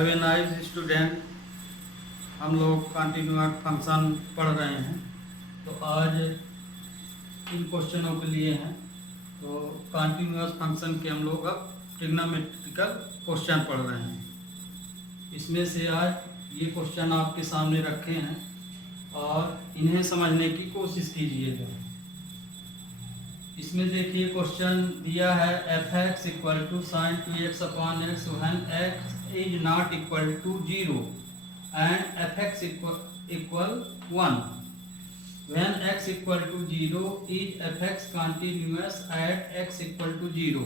Have a nice student. हम लोग continuous function पढ़ रहे हैं, तो आज इन क्वेश्चनों के लिए हैं। तो कंटिन्यूअस फंक्शन के हम लोग अब ट्रिग्नोमेट्रिकल क्वेश्चन पढ़ रहे हैं। इसमें से आज ये क्वेश्चन आपके सामने रखे हैं और इन्हें समझने की कोशिश कीजिएगा। इसमें देखिए क्वेश्चन दिया है f x equal to sine 2x upon x when x is not equal to 0 and f(x) equal 1 when x equal to 0 is f(x) continuous at x equal to 0।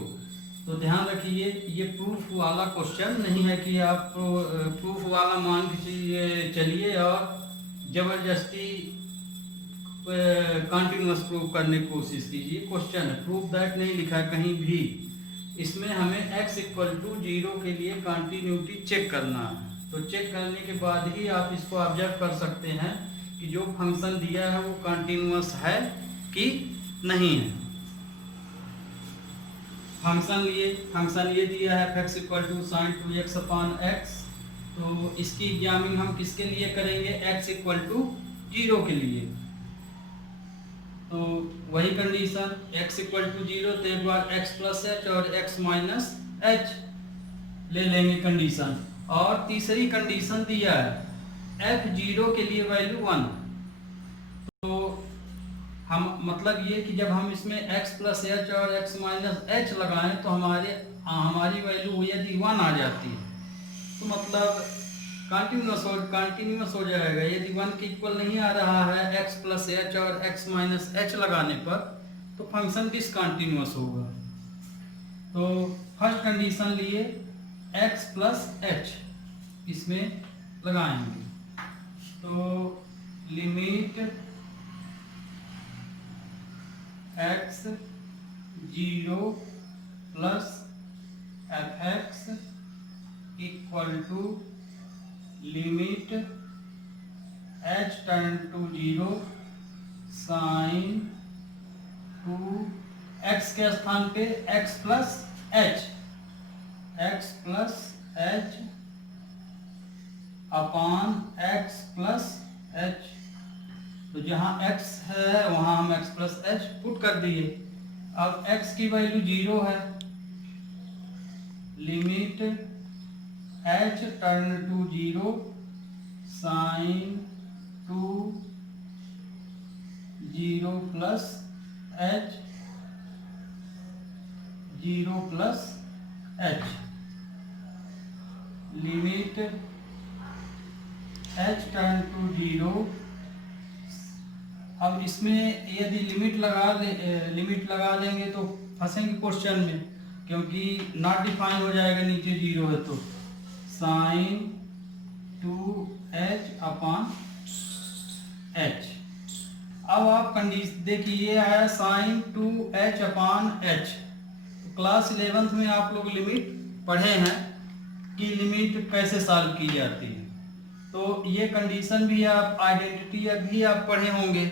तो ध्यान रखिए ये प्रूफ वाला क्वेश्चन नहीं है कि आप प्रूफ वाला मान के चलिए और जबरदस्ती कंटिन्यूअस प्रूफ करने की कोशिश कीजिए। क्वेश्चन है, प्रूफ दैट नहीं लिखा है कहीं भी। इसमें हमें x इक्वल टू 0 के लिए कंटिन्यूटी चेक करना है। तो चेक करने के बाद ही आप इसको ऑब्जर्व कर सकते हैं कि जो फंक्शन दिया है वो कंटिन्यूअस है कि नहीं है। फंक्शन ये दिया है f(x) equal to sine 2x upon x. तो इसकी एग्जामिंग हम किसके लिए करेंगे? x इक्वल टू 0 के लिए। तो वही कंडीशन x इक्वल टू 0, तो एक बार x प्लस एच और x माइनस एच ले लेंगे कंडीशन। और तीसरी कंडीशन दिया है f0 के लिए वैल्यू 1। तो हम मतलब ये कि जब हम इसमें x प्लस एच और x माइनस एच लगाएं तो हमारी वैल्यू यदि 1 आ जाती है तो मतलब कंटिन्यूअस हो जाएगा। यदि 1 के इक्वल नहीं आ रहा है x प्लस एच और x माइनस एच लगाने पर तो फंक्शन डिसकंटिन्यूअस होगा। तो फर्स्ट कंडीशन लिए x प्लस एच इसमें लगाएंगे। तो limit x 0 plus f(x) equal to limit h turn to 0 sine 2x के स्थान पे x plus h upon x plus h. तो जहाँ x है वहाँ हम x प्लस एच पुट कर दिए। अब x की वैल्यू 0 है, limit h turn to 0 sine 2 0 plus h 0 plus h limit h turn to 0। अब इसमें यदि लिमिट लगा लेंगे तो फंसेंगे क्वेश्चन में, क्योंकि नॉट डिफाइन हो जाएगा, नीचे 0 है। तो साइन 2h अपॉन h। अब आप कंडीशन देखिए, ये है sign 2h upon h। Class 11th में आप लोग लिमिट पढ़े हैं कि लिमिट कैसे सॉल्व की जाती है। तो ये कंडीशन भी आप आइडेंटिटी भी आप पढ़े होंगे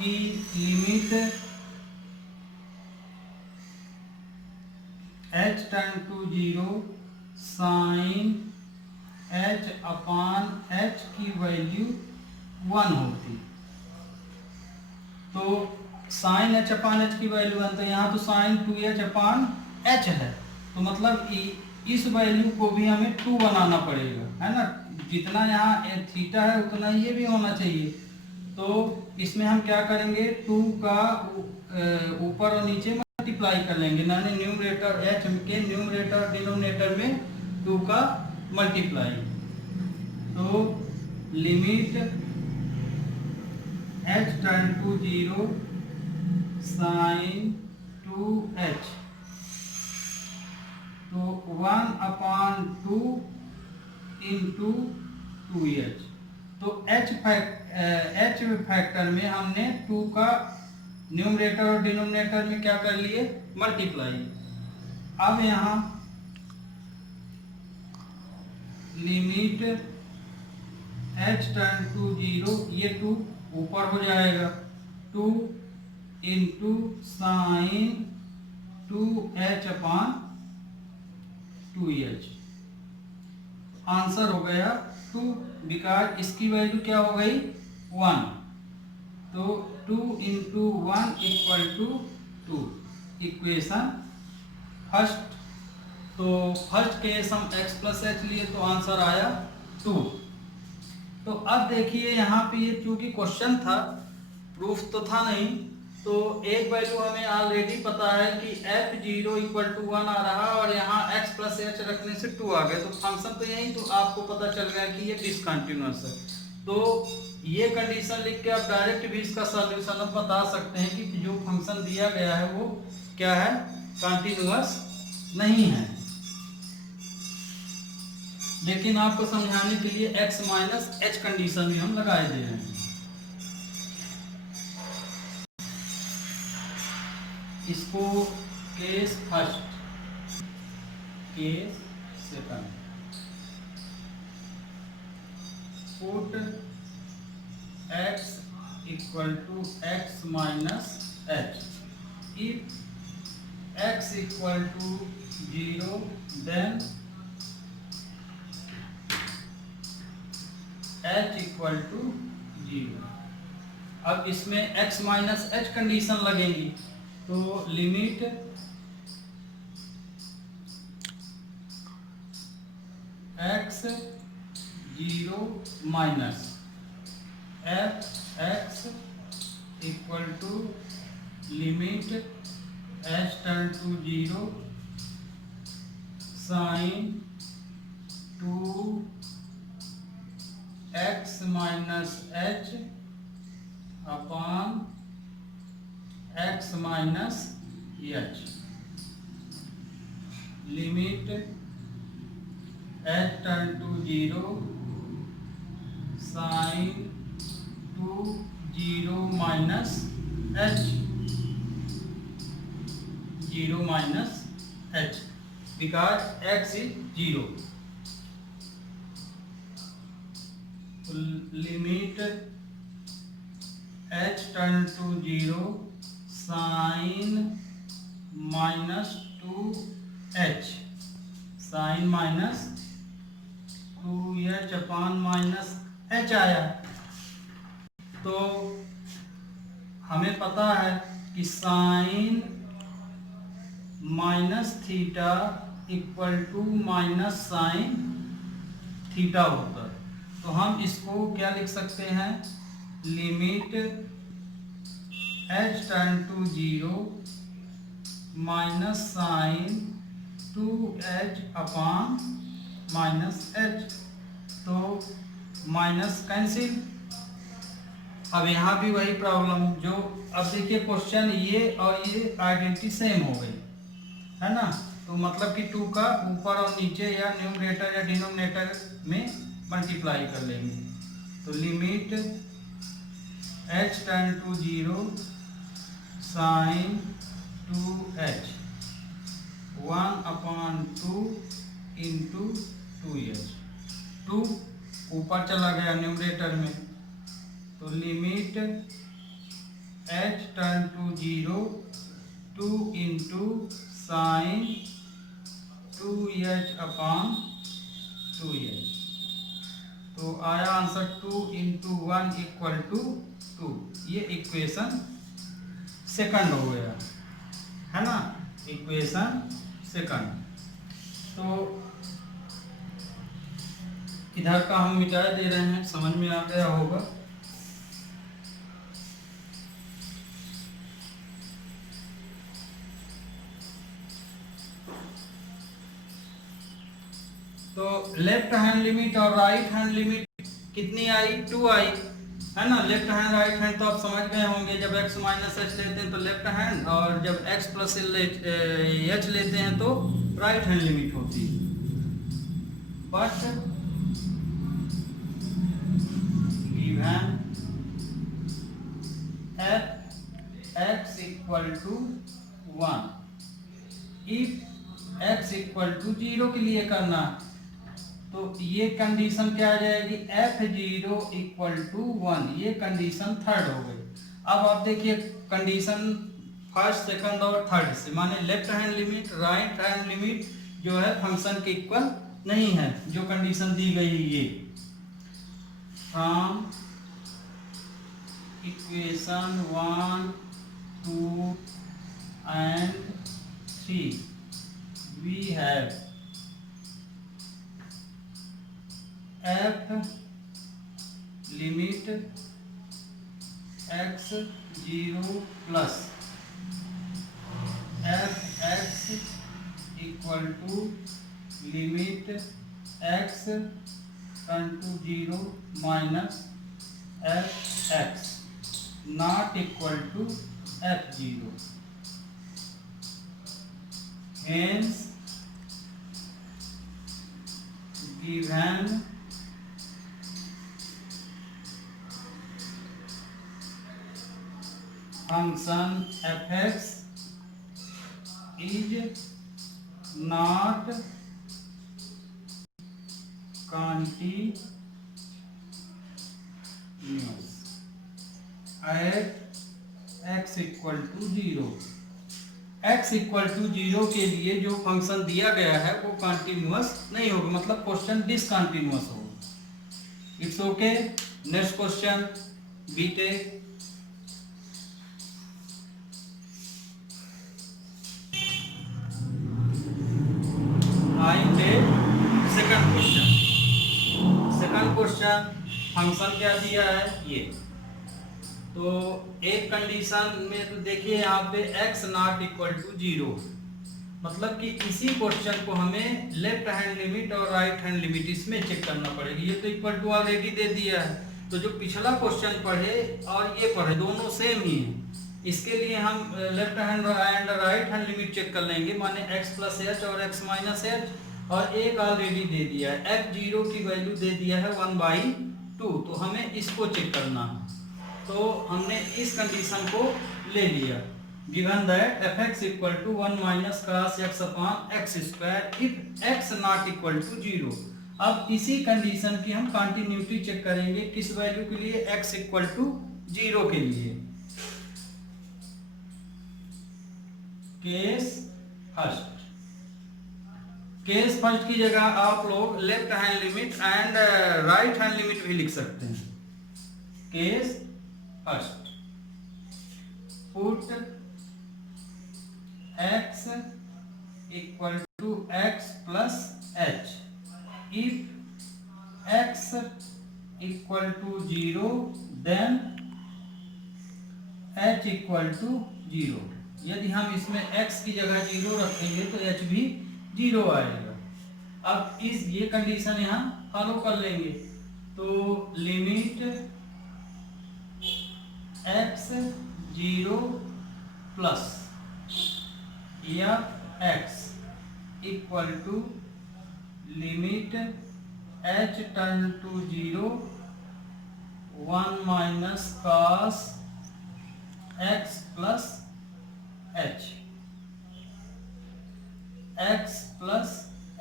कि limit h turn to 0 sine h upon h की वैल्यू 1 होती। तो साइन h अपॉन h की वैल्यू 1, तो यहाँ तो साइन 2h अपॉन h है, तो मतलब इस वैल्यू को भी हमें 2 बनाना पड़ेगा, है ना। जितना यहाँ थीटा है उतना ये भी होना चाहिए। तो इसमें हम क्या करेंगे, 2 का ऊपर और नीचे मल्टीप्लाई कर लेंगे, यानी न्यूमरेटर h के न्यूमरेटर डिनोमिनेटर में 2 का मल्टीप्लाई। तो limit h turn to 0 sine 2h, तो 1 अपॉन 2 इंटू 2h। तो h फैक्टर में हमने 2 का न्यूमरेटर और डिनोमिनेटर में क्या कर लिए, मल्टीप्लाई। अब यहाँ लिमिट h टर्न टू 0, ये 2 ऊपर हो जाएगा, 2 into sine 2h upon 2h। Answer हो गया 2, बिकॉज इसकी वैल्यू क्या हो गई 1, तो 2 into 1 equal to 2, equation first. तो फर्स्ट केस हम x प्लस एच लिए तो आंसर आया 2। तो अब देखिए यहाँ पे ये चूंकि क्वेश्चन था, प्रूफ तो था नहीं, तो एक वैल्यू हमें ऑलरेडी पता है कि f0 इक्वल टू 1 आ रहा है और यहाँ x प्लस एच रखने से 2 आ गए, तो फंक्शन तो यही, तो आपको पता चल गया कि ये डिसकंटिन्यूअस है। तो ये कंडीशन लिख के आप डायरेक्ट भी इसका सॉल्यूशन अब बता सकते हैं कि जो फंक्शन दिया गया है वो क्या है, कंटिन्यूअस नहीं है। लेकिन आपको समझाने के लिए x माइनस एच कंडीशन भी हम लगाए दे रहे हैं। इसको case first, case second, put x equal to x minus h, if x equal to 0 then h equal to 0। अब इसमें x माइनस एच कंडीशन लगेगी, तो limit x 0 minus f x equal to limit h turn to 0 sine 2 x minus h upon x minus h, limit h turn to 0 sine 2 0 minus h, 0 minus h, because x is 0। Limit h turn to 0 sine minus 2h, sine minus 2h upon minus h आया। तो हमें पता है कि sine minus theta equal to minus sine theta होता है। तो हम इसको क्या लिख सकते हैं, limit h turn to 0 minus sine 2h upon minus h, तो माइनस कैंसिल। अब यहाँ भी वही प्रॉब्लम जो, अब देखिए क्वेश्चन ये और ये आइडेंटिटी सेम हो गई है ना, तो मतलब कि 2 का ऊपर और नीचे या न्यूमरेटर या डिनोमिनेटर में मल्टीप्लाई कर लेंगे। तो limit h turn to 0 sine 2h 1 upon 2 into 2h, 2 ऊपर चला गया न्यूमरेटर में, तो limit h turn to 0 2 into sine 2h upon 2h, तो आया आंसर 2 इंटू 1 इक्वल टू 2। ये इक्वेशन सेकंड हो गया है ना, इक्वेशन सेकंड। तो इधर का हम मिटा दे रहे हैं, समझ में आ गया होगा। तो लेफ्ट हैंड लिमिट और राइट हैंड लिमिट कितनी आई, 2 आई है ना। लेफ्ट हैंड राइट हैंड तो आप समझ गए होंगे, जब x माइनस एच लेते हैं तो लेफ्ट हैंड, और जब x प्लस एच लेते हैं तो राइट हैंड लिमिट होती है। But given f x equal to 1, if x equal to 0 के लिए करना, तो ये कंडीशन क्या आ जाएगी, f0 इक्वल टू 1, ये कंडीशन थर्ड हो गई। अब आप देखिए कंडीशन फर्स्ट सेकंड और थर्ड से, माने left hand limit right hand limit जो है फंक्शन के इक्वल नहीं है जो कंडीशन दी गई है ये। From equation 1, 2 and 3 we have f limit x 0 plus f(x) equal to limit x turn to 0 minus f(x) not equal to f(0). Hence given function f(x) is not continuous at x equal to 0। x equal to 0 के लिए जो function दिया गया है वो continuous नहीं होगा, मतलब क्वेश्चन डिसकंटिन्यूअस होगा। It's okay. Next question BTech. Second question. Second question function क्या दिया है ये, तो एक कंडीशन में तो देखिए यहाँ पे x नॉट इक्वल टू 0, मतलब कि इसी क्वेश्चन को हमें लेफ्ट हैंड लिमिट और राइट हैंड लिमिट इसमें चेक करना पड़ेगी। ये तो इक्वल टू ऑलरेडी दे दिया है, तो जो पिछला क्वेश्चन पढ़े और ये पढ़े दोनों सेम ही है। इसके लिए हम left hand and right hand limit check कर लेंगे, माने x प्लस एच और x माइनस एच, और एक ऑलरेडी दे दिया है f0 की वैल्यू दे दिया है 1/2, तो हमें इसको चेक करना है। तो हमने इस कंडीशन को ले लिया, given that f(x) equal to 1 minus cos x upon x square if x not equal to 0। अब इसी कंडीशन की हम कंटिन्यूटी चेक करेंगे, किस वैल्यू के लिए, x इक्वल टू 0 के लिए। केस फर्स्ट की जगह आप लोग left hand limit and right hand limit भी लिख सकते हैं। Case first, put x equal to x plus h if x equal to 0 then h equal to 0। यदि हम इसमें x की जगह 0 रखेंगे तो h भी 0 आएगा। अब इस ये कंडीशन यहाँ फॉलो कर लेंगे, तो लिमिट x 0 प्लस या x equal to limit h turn to 0 1 minus cos x plus h, x plus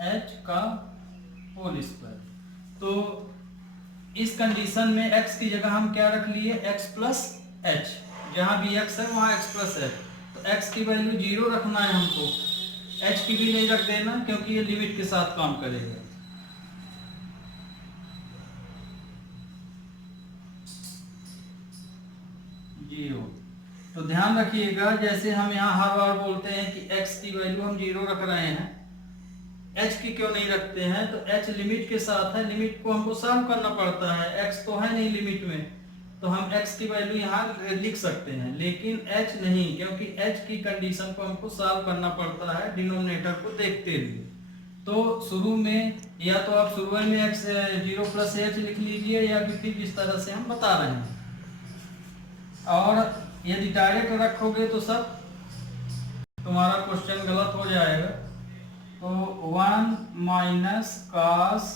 h का होल स्क्वायर। तो इस कंडीशन में x की जगह हम क्या रख लिए, x प्लस h, जहां भी x है वहां x प्लस h, तो x की वैल्यू 0 रखना है हमको, h की भी नहीं रख देना क्योंकि ये लिमिट के साथ काम करेगा। तो ध्यान रखिएगा, जैसे हम यहाँ हर बार बोलते हैं कि x की वैल्यू हम 0 रख रहे हैं, h की क्यों नहीं रखते हैं, तो h लिमिट के साथ है, लिमिट को हमको सॉल्व करना पड़ता है, x तो है नहीं लिमिट में, तो हम x की वैल्यू यहाँ लिख सकते हैं, लेकिन h नहीं, क्योंकि h की कंडीशन को हमको सॉल्व करना पड़ता है डिनोमिनेटर को देखते हुए। तो शुरू में या तो आप शुरू में x 0 प्लस h लिख लीजिए, या फिर जिस तरह से हम बता रहे हैं, और यदि डायरेक्ट रखोगे तो सब तुम्हारा क्वेश्चन गलत हो जाएगा। तो 1 minus cos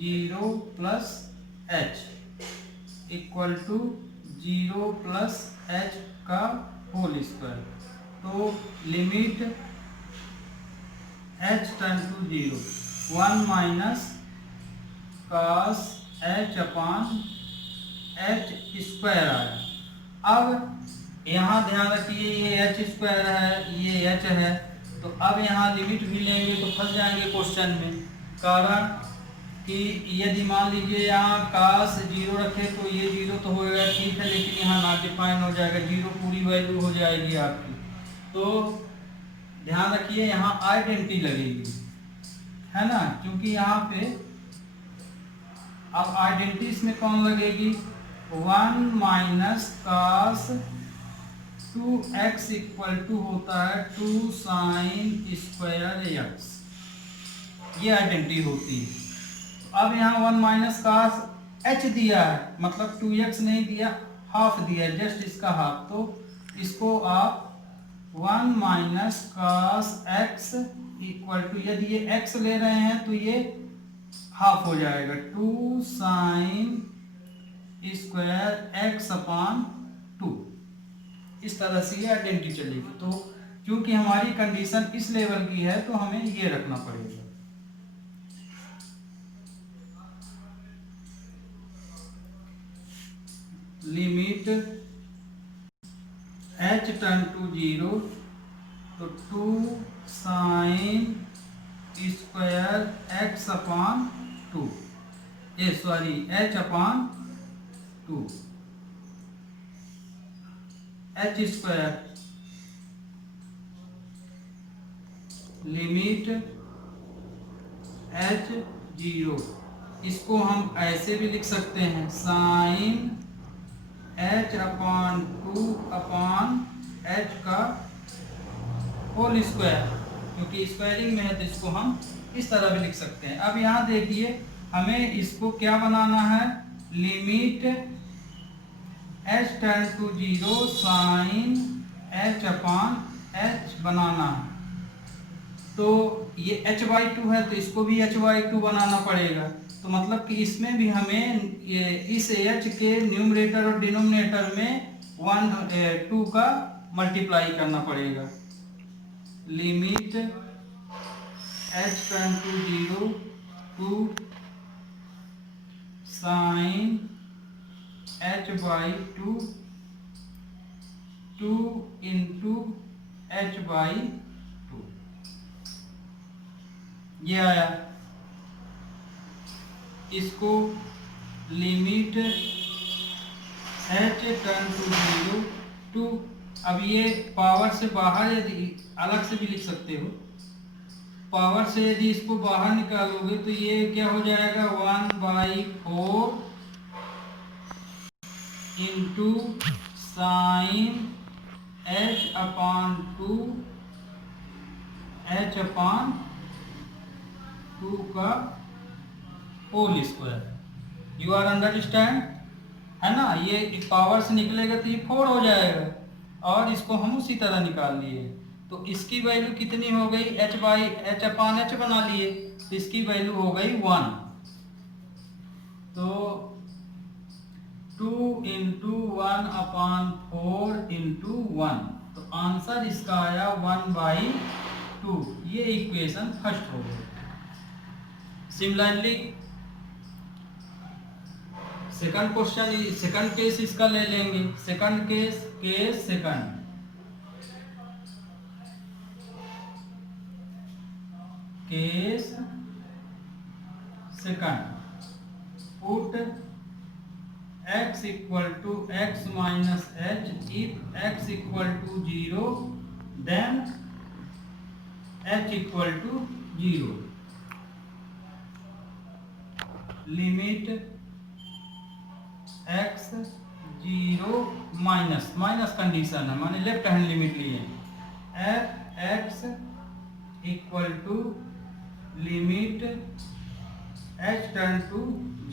0 plus h equal to 0 plus h का होल स्क्वायर। तो limit h turn to 0 1 minus cos h upon h square आया। अब यहाँ ध्यान रखिए, ये h स्क्वायर है, ये h है, तो अब यहाँ लिमिट भी लेंगे तो फंस जाएंगे क्वेश्चन में। कारण कि यदि मान लीजिए यहाँ काश 0 रखे तो ये 0 तो होएगा ठीक है, लेकिन यहाँ नॉट डिफाइन हो जाएगा, 0 पूरी वैल्यू हो जाएगी आपकी। तो ध्यान रखिए यहाँ आइडेंटिटी लगेगी, है ना, क्योंकि यहाँ पे अब आइडेंटिटी इसमें कौन लगेगी, 1 माइनस काश 2x इक्वल टू होता है 2 साइन स्क्वायर एक्स, ये आइडेंटिटी होती है। अब यहाँ 1 माइनस काश h दिया है, मतलब 2x नहीं दिया, हाफ दिया, जस्ट इसका हाफ, तो इसको आप 1 माइनस काश x इक्वल टू, यदि ये x ले रहे हैं तो ये हाफ हो जाएगा 2 साइन स्क्वायर x अपान 2। इस तरह से ये आइडेंटिटी चलेगी। तो क्योंकि हमारी कंडीशन इस लेवल की है तो हमें ये रखना पड़ेगा। लिमिट h टर्न टू 0, तो 2 साइन स्क्वायर x अपान 2, sorry h upon 2 h square, limit h 0, इसको हम ऐसे भी लिख सकते हैं साइन h अपान 2 अपान h का होल स्क्वायर, क्योंकि स्क्वायरिंग में है तो इसको हम इस तरह भी लिख सकते हैं। अब यहाँ देखिए हमें इसको क्या बनाना है, limit h turn to 0 sine h upon h बनाना है। तो ये h/2 है तो इसको भी h/2 बनाना पड़ेगा। तो मतलब कि इसमें भी हमें इस h के न्यूमरेटर और डिनोमिनेटर में 2 का मल्टीप्लाई करना पड़ेगा। Limit h turn to 0 2 sine h/2 2 into h/2, ये आया। इसको लिमिट h टर्न टू 0 2, अब ये पावर से बाहर यदि अलग से भी लिख सकते हो, पावर से यदि इसको बाहर निकालोगे तो ये क्या हो जाएगा 1/4 into sine h upon 2 h upon 2 का whole square. You are understand, है ना। ये पावर से निकलेगा तो ये 4 हो जाएगा, और इसको हम उसी तरह निकाल लिए। तो इसकी वैल्यू कितनी हो गई, h अपान h बना लिए, तो इसकी वैल्यू हो गई 1। तो 2 इंटू 1 अपान 4 इंटू 1, तो आंसर इसका आया 1/2। ये इक्वेशन फर्स्ट हो गई। Similarly second question, second case इसका ले लेंगे। Second case second, case second, put x equal to x minus h, if x equal to 0 then h equal to 0। Limit x 0 minus, minus condition है, माने left hand limit लिए, f x equal to limit h turn to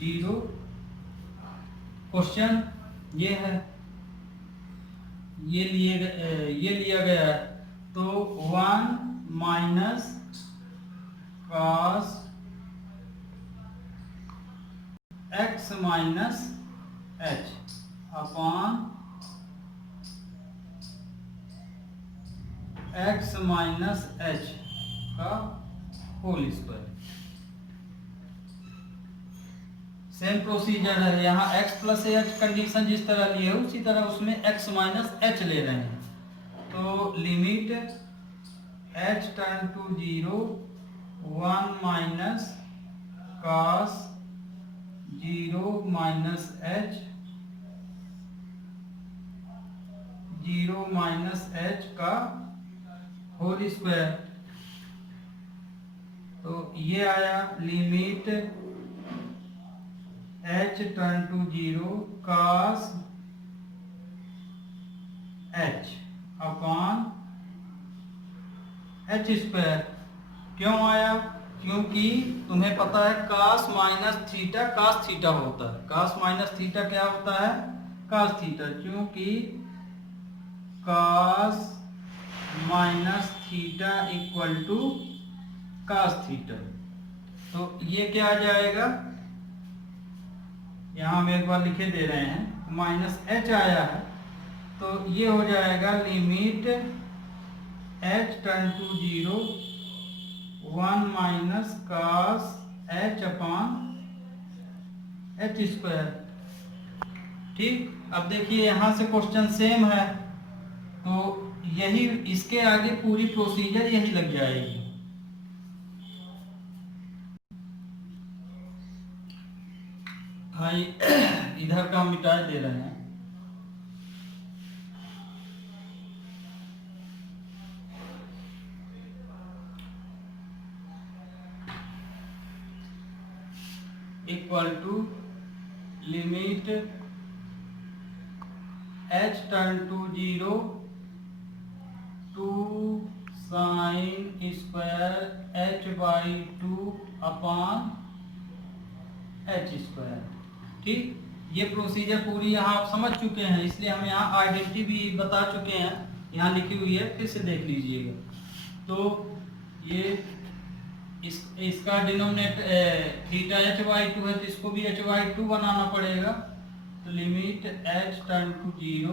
0। Question ये है, ये लिया गया है। तो 1 minus cos x minus h अपान x माइनस h का होल स्क्वायर। सेम प्रोसीजर है, यहाँ x प्लस h कंडीशन जिस तरह लिए उसी तरह उसमें x माइनस h ले रहे हैं। तो limit h turn to 0 1 minus cos 0 minus h 0 minus h का होल स्क्वायर। तो ये आया limit h turn to 0 cos h upon h square. क्यों आया? क्योंकि तुम्हें पता है cos minus theta cos theta होता है। cos माइनस थीटा क्या होता है? cos theta. क्योंकि cos minus theta equal to cos theta. तो ये क्या आ जाएगा? यहाँ हम एक बार लिखे दे रहे हैं, माइनस h आया है तो ये हो जाएगा limit h turn to 0 1 minus cos h upon h square. ठीक, अब देखिए यहाँ से क्वेश्चन सेम है तो यही इसके आगे पूरी प्रोसीजर यही लग जाएगी। भाई इधर का हम मिटा दे रहे हैं। Equal to limit h turn to 0 2 sine square h by 2 upon h square. ठीक, ये प्रोसीजर पूरी यहाँ आप समझ चुके हैं, इसलिए हम यहाँ आइडेंटिटी भी बता चुके हैं, यहाँ लिखी हुई है, फिर से देख लीजिएगा। तो ये इसका डिनोमिनेटर थीटा h बाई 2 है तो इसको भी h बाई 2 बनाना पड़ेगा। तो limit h turn to 0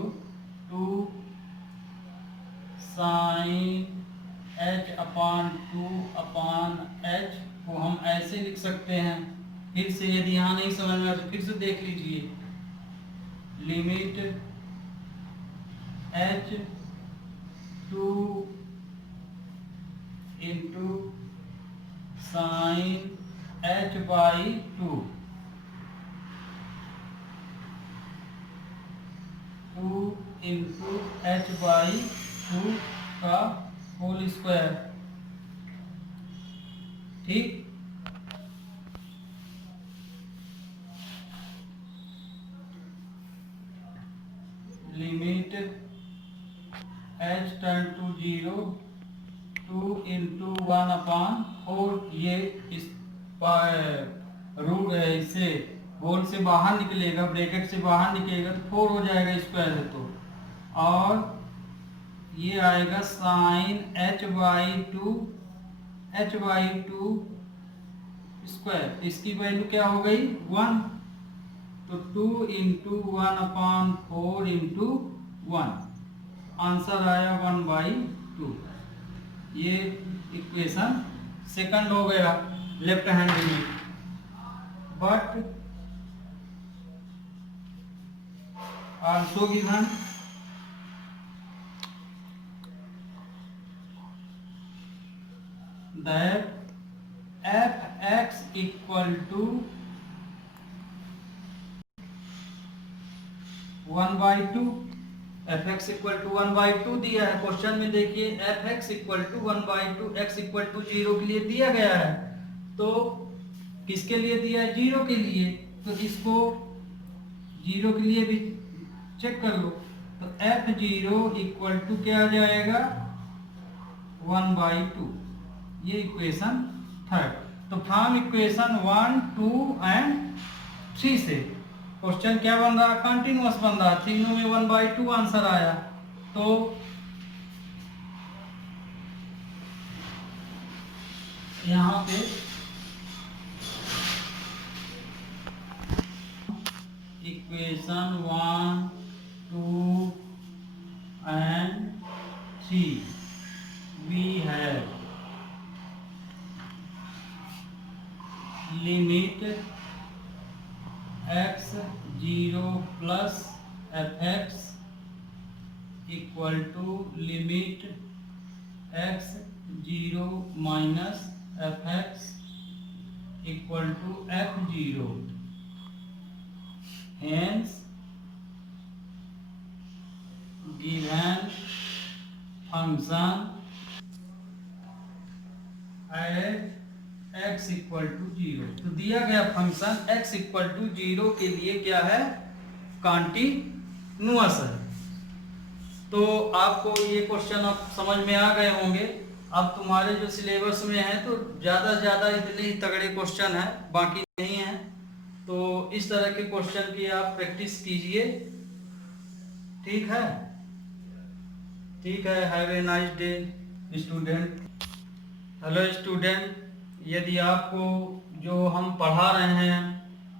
2 sine h upon 2 upon h को हम ऐसे लिख सकते हैं। फिर से यदि यहाँ नहीं समझ में आया तो फिर से देख लीजिए। Limit h 2 into sine h by 2 2 into h by 2 का होल स्क्वायर। ठीक, limit h turn to 0 2 into 1 upon 4। ये इस रूट इससे होल से बाहर निकलेगा, ब्रैकेट से बाहर निकलेगा तो 4 हो जाएगा स्क्वायर है तो। और ये आएगा साइन h बाई 2 स्क्वायर। इसकी वैल्यू क्या हो गई? 1। तो 2 इंटू 1 अपॉन 4 इंटू 1, आंसर आया 1/2। ये इक्वेशन सेकंड हो गया लेफ्ट हैंड में। But also given that fx equal to 1/2। fx equal to 1/2 दिया है क्वेश्चन में। देखिए fx equal to 1/2 x equal to 0 के लिए दिया गया है। तो किसके लिए दिया है? 0 के लिए। तो इसको 0 के लिए भी चेक कर लो। तो f0 इक्वल टू क्या आ जाएगा? 1/2। ये इक्वेशन थर्ड। तो फ्रॉम इक्वेशन 1 2 एंड 3 से क्वेश्चन क्या बन रहा है? कंटिन्यूअस बन रहा है। तीनों में 1/2 आंसर आया। तो यहाँ पे equation 1 2 and 3 we have limit x0 plus fx equal to limit x0 minus fx equal to F0, hence given function at x equal to 0। तो दिया गया फंक्शन x इक्वल टू 0 के लिए क्या है, कॉन्टिन्यूअस है। तो आपको ये क्वेश्चन अब समझ में आ गए होंगे। अब तुम्हारे जो सिलेबस में है तो ज़्यादा से ज़्यादा इतने ही तगड़े क्वेश्चन है, बाकी नहीं है। तो इस तरह के क्वेश्चन की आप प्रैक्टिस कीजिए, ठीक है। ठीक है, have a nice day student. Hello student, यदि आपको जो हम पढ़ा रहे हैं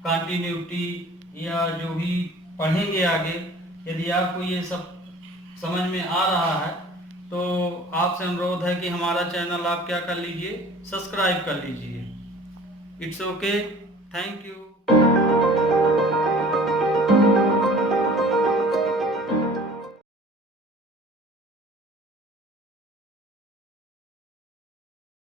कंटिन्यूटी या जो भी पढ़ेंगे आगे, यदि आपको ये सब समझ में आ रहा है तो आपसे अनुरोध है कि हमारा चैनल आप क्या कर लीजिए, सब्सक्राइब कर लीजिए। It's okay, thank you.